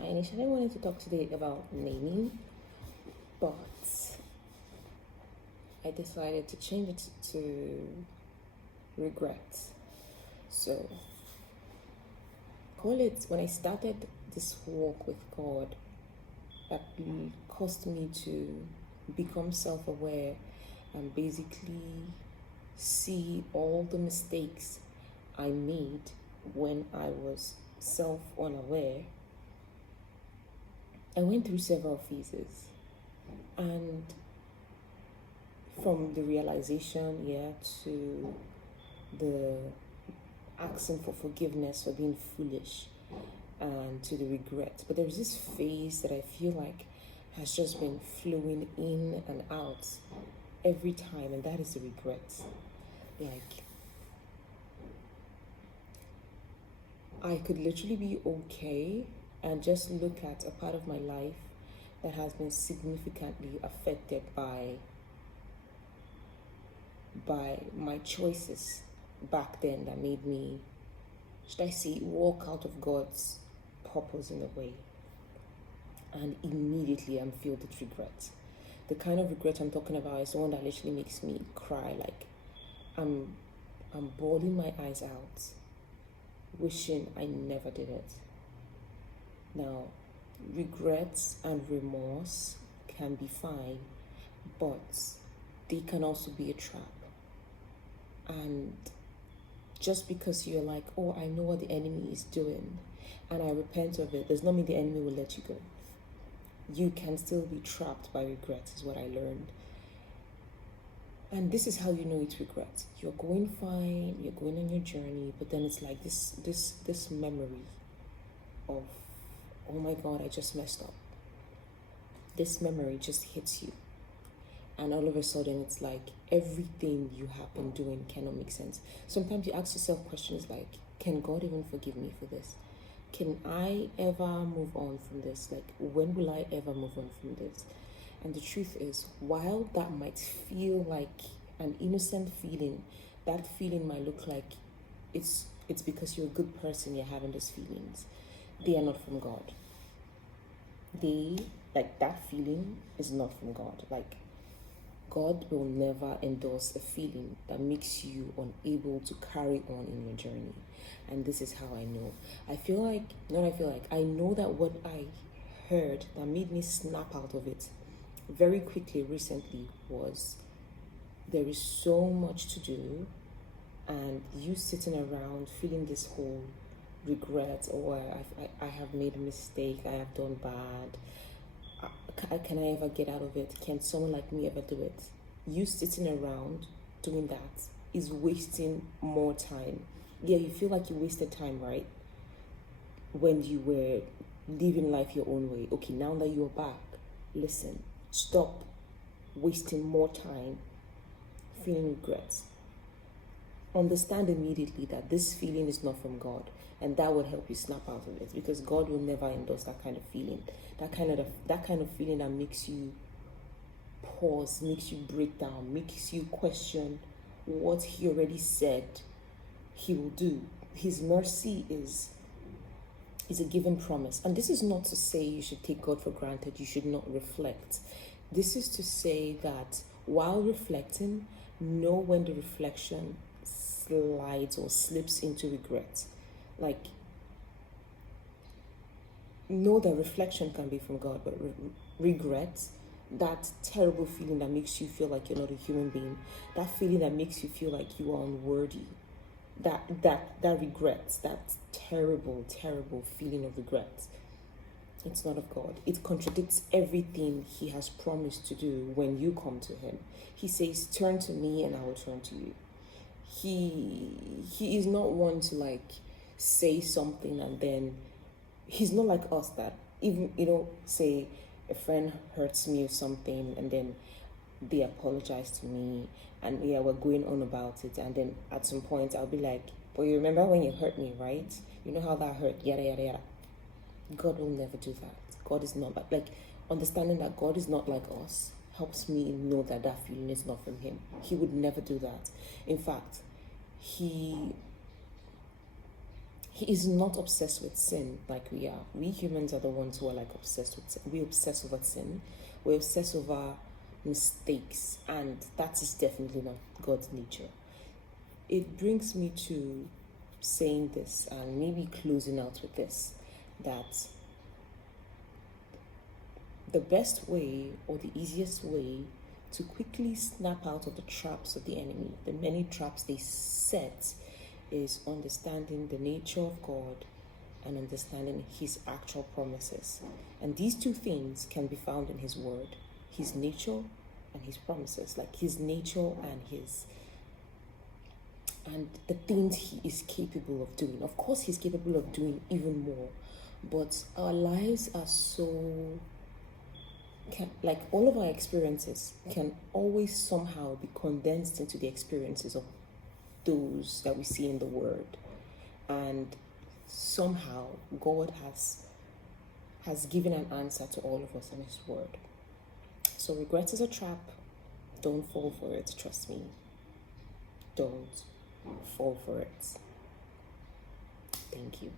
I initially wanted to talk today about naming, but I decided to change it to regret. So, call it when I started this walk with God, that caused me to become self aware and basically see all the mistakes I made when I was self unaware. I went through several phases, and from the realization, to the asking for forgiveness for being foolish, and to the regret. But there's this phase that I feel like has just been flowing in and out every time, and that is the regret. Like, I could literally be okay and just look at a part of my life that has been significantly affected by my choices back then that made me, should I say, walk out of God's purpose in a way. And immediately I'm filled with regret. The kind of regret I'm talking about is the one that literally makes me cry. Like, I'm bawling my eyes out, wishing I never did it. Now, regrets and remorse can be fine, but they can also be a trap. And just because you're like, oh, I know what the enemy is doing, and I repent of it, does not mean the enemy will let you go. You can still be trapped by regret, is what I learned. And this is how you know it's regret. You're going fine, you're going on your journey, but then it's like this memory of, oh my God, I just messed up. This memory just hits you. And all of a sudden, it's like everything you have been doing cannot make sense. Sometimes you ask yourself questions like, can God even forgive me for this? Can I ever move on from this? Like, when will I ever move on from this? And the truth is, while that might feel like an innocent feeling, that feeling might look like it's because you're a good person, you're having those feelings. They are not from God. That feeling is not from God. Like, God will never endorse a feeling that makes you unable to carry on in your journey. And this is how I know. I know that what I heard that made me snap out of it very quickly recently was, there is so much to do, and you sitting around feeling this whole regret, or I have made a mistake, I have done bad. Can I ever get out of it? Can someone like me ever do it? You sitting around doing that is wasting more time. Yeah, you feel like you wasted time, right? When you were living life your own way. Okay, now that you're back, listen, stop wasting more time feeling regrets. Understand immediately that this feeling is not from God, and that will help you snap out of it, because God will never endorse that kind of feeling. That kind of feeling that makes you pause, makes you break down, makes you question what He already said He will do. His mercy is a given promise. And this is not to say you should take God for granted, you should not reflect. This is to say that while reflecting, know when the reflection slides or slips into regret. Like, know that reflection can be from God, but regret, that terrible feeling that makes you feel like you're not a human being, that feeling that makes you feel like you are unworthy, that regret, that terrible feeling of regret, it's not of God. It contradicts everything He has promised to do when you come to Him. He says, turn to me and I will turn to you. He is not one to like say something and then He's not like us that even, say a friend hurts me or something and then they apologize to me and we're going on about it, and then at some point I'll be like, but you remember when you hurt me, right? You know how that hurt, yada yada yada. God will never do that. God is not like understanding that God is not like us helps me know that feeling is not from Him. He would never do that. In fact, He He is not obsessed with sin like we are. We humans are the ones who are like obsessed with sin. We obsess over sin. We obsess over mistakes, and that is definitely not God's nature. It brings me to saying this and maybe closing out with this, that the best way or the easiest way to quickly snap out of the traps of the enemy, the many traps they set, is understanding the nature of God and understanding his actual promises. And these two things can be found in his word, his nature and his promises, like his nature and the things he is capable of doing. Of course, he's capable of doing even more, but our lives are so like all of our experiences can always somehow be condensed into the experiences of those that we see in the word, and somehow God has given an answer to all of us in his word. So regret is a trap. Don't fall for it. Trust me, don't fall for it. Thank you.